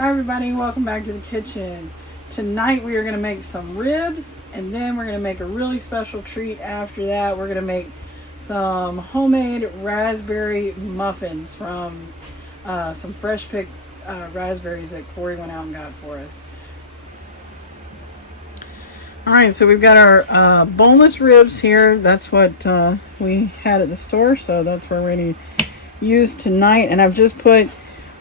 Hi everybody, welcome back to the kitchen. Tonight we are going to make some ribs, and then we're going to make a really special treat after that. We're going to make some homemade raspberry muffins from some fresh picked raspberries that Corey went out and got for us. Alright, so we've got our boneless ribs here. That's what we had at the store, so that's what we're going to use tonight. And I've just put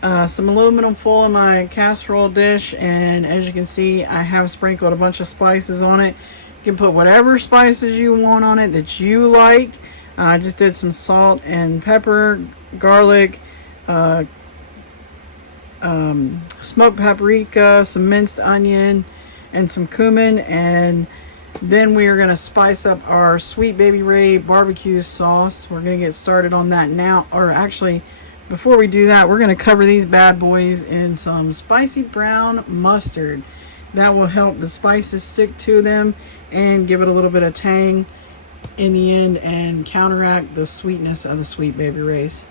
some aluminum foil in my casserole dish, and as you can see, I have sprinkled a bunch of spices on it. You can put whatever spices you want on it that you like. I just did some salt and pepper, garlic, smoked paprika, some minced onion, and some cumin. And then we are going to spice up our Sweet Baby Ray barbecue sauce. We're going to get started on that now, or actually before we do that, we're going to cover these bad boys in some spicy brown mustard. That will help the spices stick to them and give it a little bit of tang in the end and counteract the sweetness of the Sweet Baby Rays.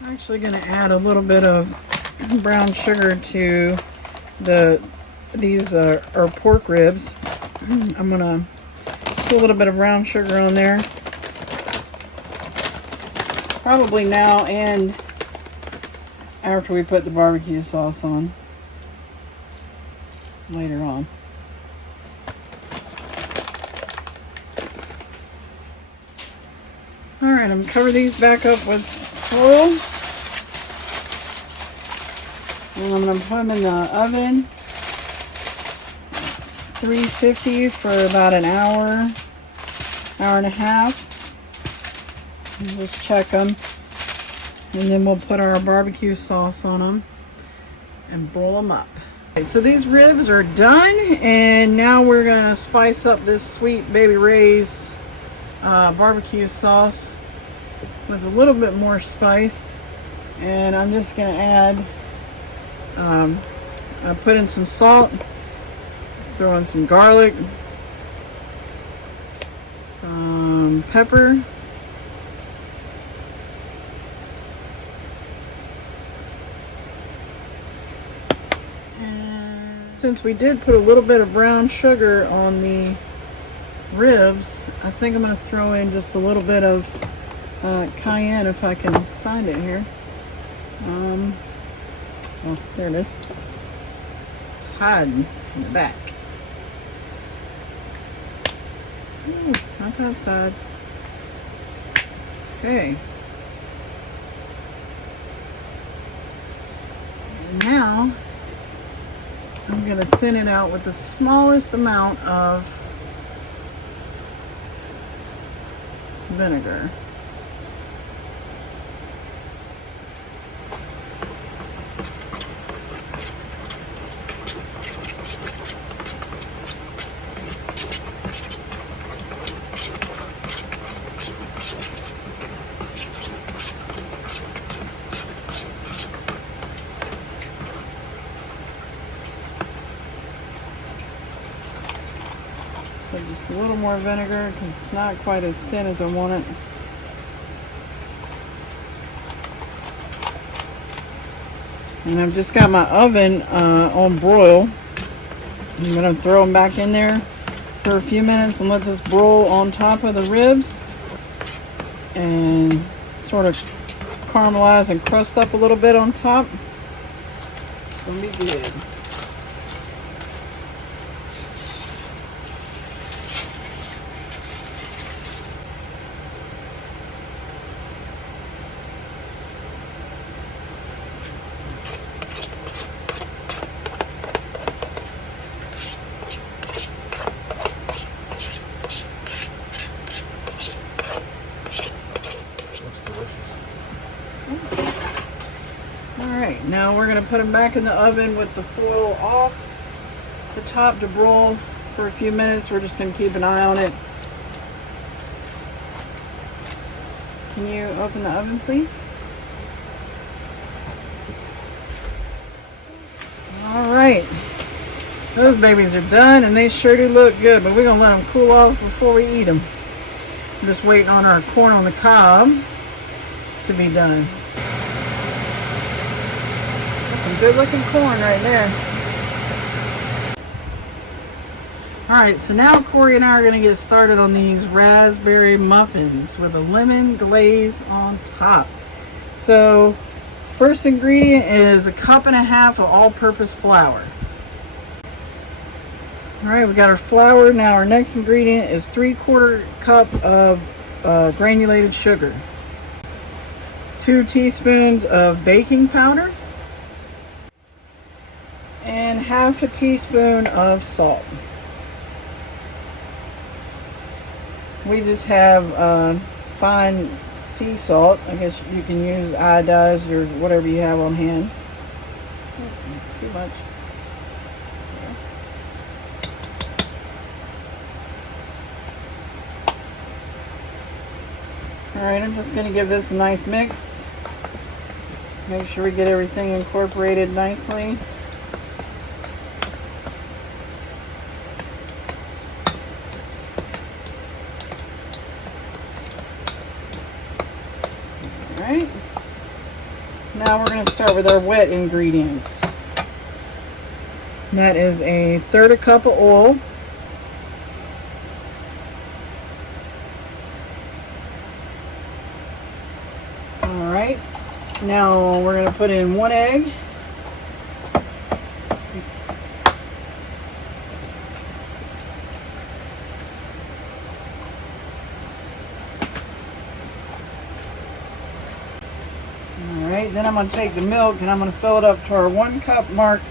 I'm actually going to add a little bit of brown sugar to these are pork ribs. I'm going to put a little bit of brown sugar on there. Probably now and after we put the barbecue sauce on later on. Alright, I'm going to cover these back up with foil. And I'm going to put them in the oven, 350 for about an hour, hour and a half. And just check them. And then we'll put our barbecue sauce on them and broil them up. Okay, so these ribs are done, and now we're going to spice up this Sweet Baby Ray's barbecue sauce with a little bit more spice. And I'm just going to add I put in some salt, throw in some garlic, some pepper, and since we did put a little bit of brown sugar on the ribs, I think I'm going to throw in just a little bit of cayenne if I can find it here. Oh, there it is. It's hiding in the back. Ooh, not that side. Okay. And now, I'm going to thin it out with the smallest amount of vinegar. So just a little more vinegar because it's not quite as thin as I want it. And I've just got my oven on broil. I'm going to throw them back in there for a few minutes and let this broil on top of the ribs and sort of caramelize and crust up a little bit on top. It's going to be good. Alright, now we're going to put them back in the oven with the foil off the top to broil for a few minutes. We're just going to keep an eye on it. Can you open the oven, please? All right, those babies are done, and they sure do look good, but we're gonna let them cool off before we eat them. I'm just waiting on our corn on the cob to be done. That's some good looking corn right there. Alright, so now Corey and I are going to get started on these raspberry muffins with a lemon glaze on top. So, first ingredient is 1.5 cups of all-purpose flour. Alright, we got our flour. Now our next ingredient is 3/4 cup of granulated sugar. 2 teaspoons of baking powder. And 1/2 teaspoon of salt. We just have fine sea salt. I guess you can use iodized or whatever you have on hand. Too much. Alright, I'm just going to give this a nice mix. Make sure we get everything incorporated nicely. Alright, now we're going to start with our wet ingredients. That is 1/3 cup of oil. Alright, now we're going to put in 1 egg. Alright, then I'm going to take the milk and I'm going to fill it up to our 1 cup mark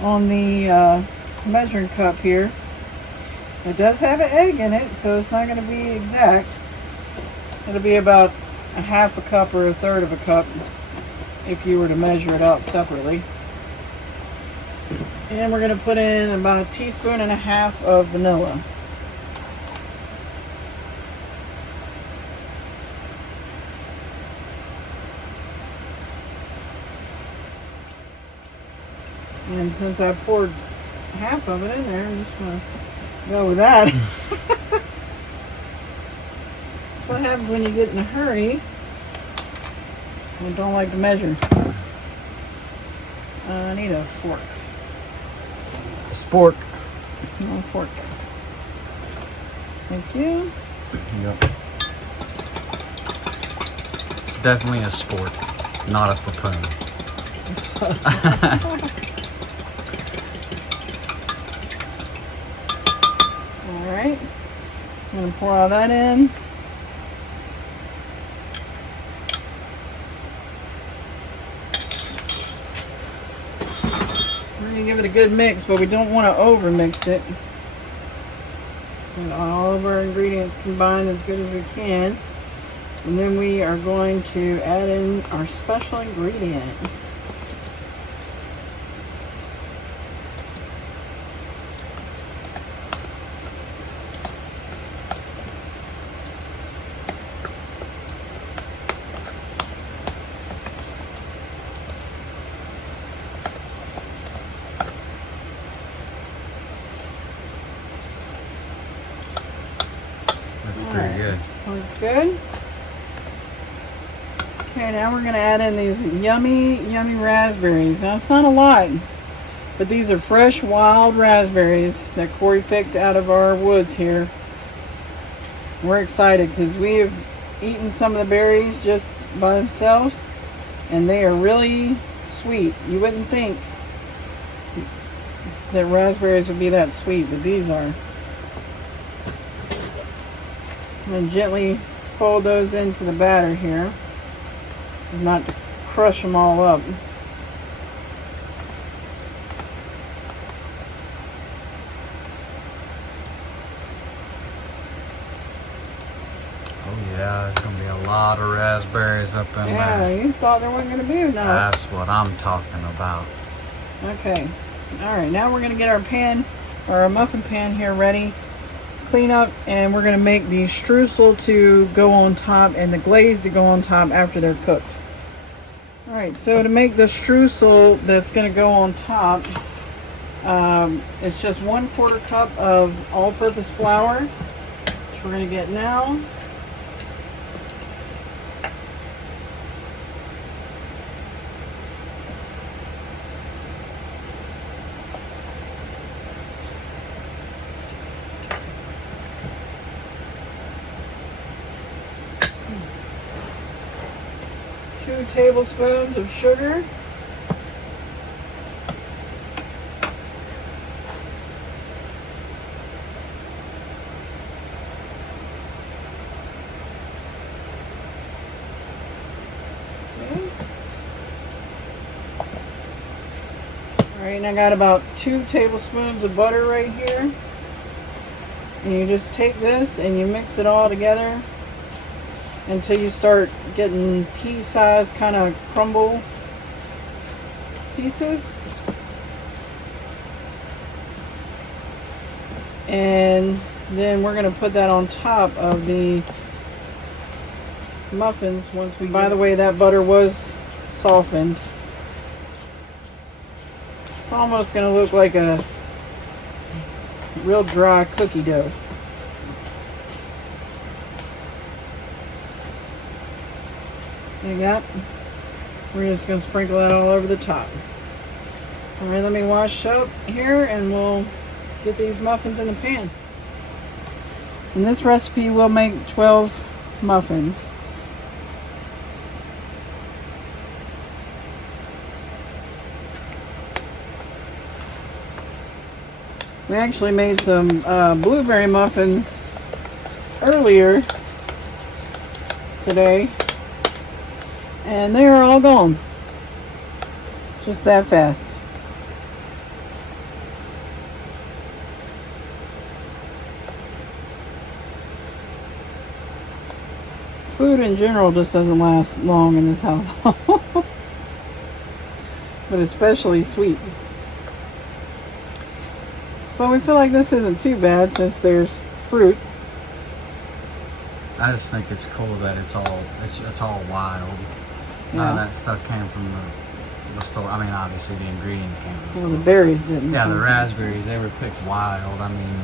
on the measuring cup here. It does have an egg in it, so it's not going to be exact. It'll be about 1/2 cup or 1/3 of a cup if you were to measure it out separately. And we're going to put in about 1.5 teaspoons of vanilla. And since I poured 1/2 of it in there, I'm just going to go with that. That's what happens when you get in a hurry and don't like to measure. I need a fork. A spork. No fork. Thank you. Yep. It's definitely a sport, not a propoon. Alright. I'm going to pour all that in. We're going to give it a good mix, but we don't want to over mix it. Get all of our ingredients combined as good as we can. And then we are going to add in our special ingredient. Pretty good. Looks good. Okay, now we're going to add in these yummy raspberries. Now, it's not a lot, but these are fresh, wild raspberries that Corey picked out of our woods here. We're excited because we have eaten some of the berries just by themselves, and they are really sweet. You wouldn't think that raspberries would be that sweet, but these are. I'm going to gently fold those into the batter here, not to crush them all up. Oh yeah, there's going to be a lot of raspberries up in there. Yeah, you thought there wasn't going to be enough. That's what I'm talking about. Okay. Alright, now we're going to get our pan, or our muffin pan here ready. Clean up, and we're going to make the streusel to go on top and the glaze to go on top after they're cooked. Alright, so to make the streusel that's going to go on top, It's just 1/4 cup of all-purpose flour, which we're going to get now. Two tablespoons of sugar. Alright, and I got about 2 tablespoons of butter right here. And you just take this and you mix it all together until you start getting pea-sized kind of crumble pieces. And then we're going to put that on top of the muffins once we... By the way, that butter was softened. It's almost going to look like a real dry cookie dough. Like that. We're just going to sprinkle that all over the top. Alright, let me wash up here and we'll get these muffins in the pan. In this recipe we'll make 12 muffins. We actually made some blueberry muffins earlier today, and they are all gone. Just that fast. Food in general just doesn't last long in this household. But especially sweet. But we feel like this isn't too bad since there's fruit. I just think it's cool that it's all wild. Yeah. None of that stuff came from the store. I mean, obviously the ingredients came from the Well, store. the berries didn't. Yeah, the raspberries, they were picked wild. I mean,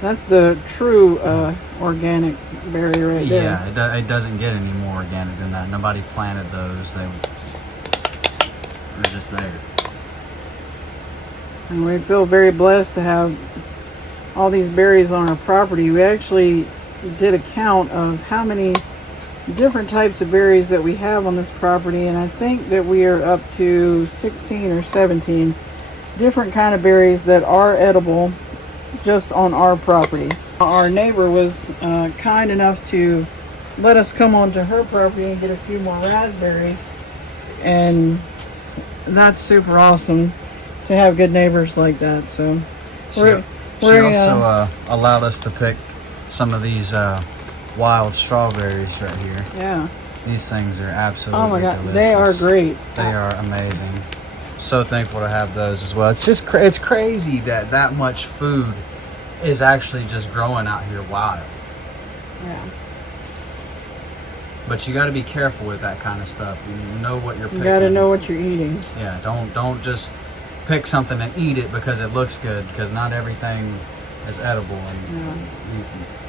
that's the true organic berry right there. yeah, it doesn't get any more organic than that. Nobody planted those. They're just there. And we feel very blessed to have all these berries on our property. We actually did a count of how many different types of berries that we have on this property, and I think that we are up to 16 or 17 different kind of berries that are edible just on our property. Our neighbor was kind enough to let us come onto her property and get a few more raspberries, and that's super awesome to have good neighbors like that. So She also allowed us to pick some of these wild strawberries right here. Yeah. These things are absolutely Oh my God, delicious. they are great. They are amazing. So thankful to have those as well. It's just it's crazy that much food is actually just growing out here wild. Yeah. But you got to be careful with that kind of stuff. You know what you're picking. You got to know what you're eating. Yeah, don't just pick something and eat it because it looks good, because not everything is edible.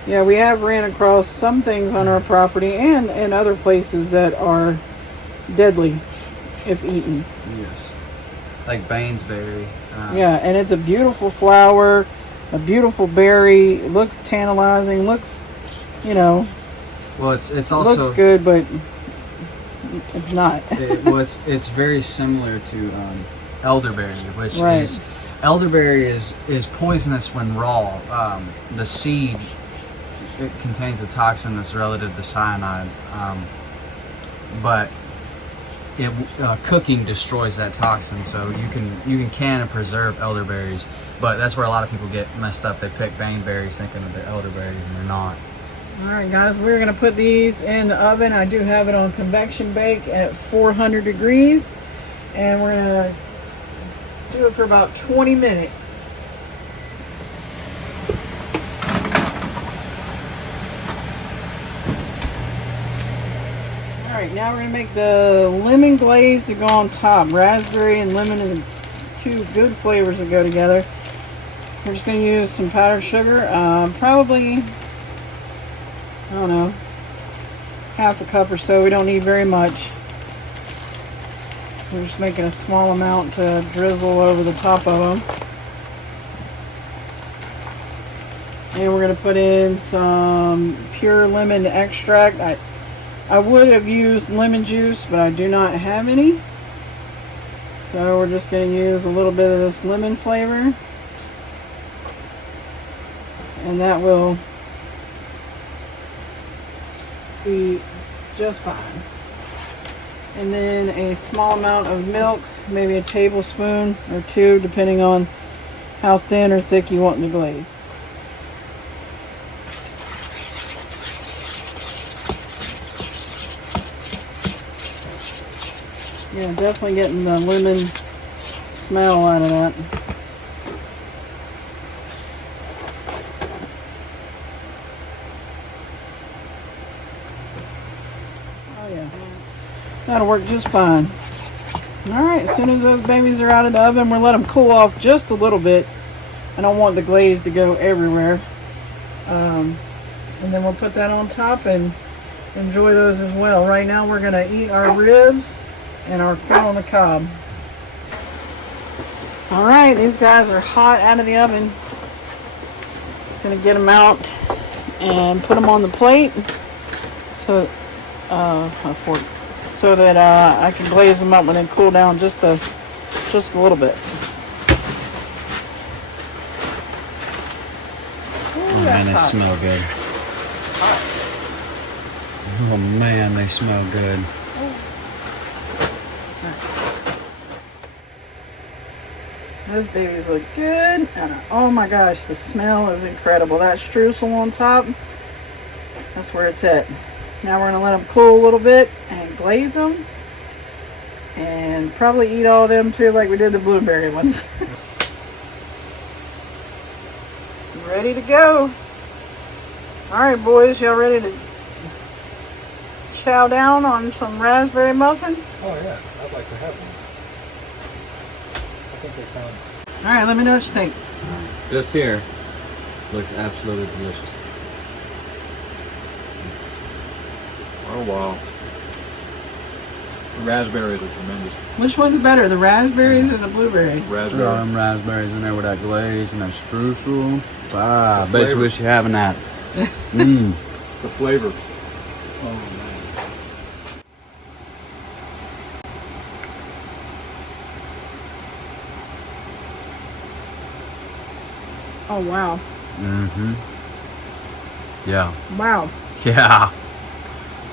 Yeah, we have ran across some things on our property and in other places that are deadly if eaten. Yes. Like Bainesberry. Yeah, and it's a beautiful flower, a beautiful berry. It looks tantalizing. Looks, Well, it's also looks good, but it's not. it's very similar to elderberry, which Right. is elderberry is poisonous when raw. The seed, it contains a toxin that's relative to cyanide, but cooking destroys that toxin. So you can can and preserve elderberries, but that's where a lot of people get messed up. They pick baneberries thinking that they're elderberries and they're not. Alright guys, we're going to put these in the oven. I do have it on convection bake at 400 degrees, and we're going to do it for about 20 minutes. Alright, now we're going to make the lemon glaze to go on top. Raspberry and lemon and two good flavors that go together. We're just going to use some powdered sugar, probably, I don't know, half a cup or so. We don't need very much. We're just making a small amount to drizzle over the top of them. And we're going to put in some pure lemon extract. I would have used lemon juice, but I do not have any. So we're just going to use a little bit of this lemon flavor. And that will be just fine. And then a small amount of milk, maybe a tablespoon or two, depending on how thin or thick you want the glaze. Yeah, definitely getting the lemon smell out of that. Oh yeah, that'll work just fine. Alright, as soon as those babies are out of the oven, we'll let them cool off just a little bit. I don't want the glaze to go everywhere. And then we'll put that on top and enjoy those as well. Right now we're going to eat our ribs and our corn on the cob. Alright, these guys are hot out of the oven. Gonna get them out and put them on the plate so a fork, so that I can glaze them up when they cool down just a little bit. Oh man, they smell good. Oh man, they smell good. Those babies look good. And oh my gosh, the smell is incredible. That streusel on top, that's where it's at. Now we're going to let them cool a little bit and glaze them. And probably eat all of them too, like we did the blueberry ones. Ready to go. Alright boys, y'all ready to chow down on some raspberry muffins? Oh yeah, I'd like to have one. I think they sound... Alright, let me know what you think. This here looks absolutely delicious. Oh wow. The raspberries are tremendous. Which one's better, the raspberries or the blueberries? Throw Raspberry. them raspberries in there with that glaze and that streusel. Ah, I The bet you flavor. wish you having that. Mmm. The flavor. Oh man. Oh wow. Mm-hmm. Yeah. Wow. Yeah.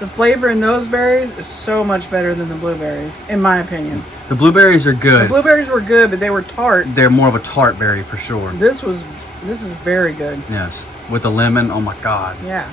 The flavor in those berries is so much better than the blueberries, in my opinion. The blueberries are The good. blueberries were good, but they were tart. They're more of a tart berry for sure. This is very good. Yes. With the lemon, oh my god. Yeah.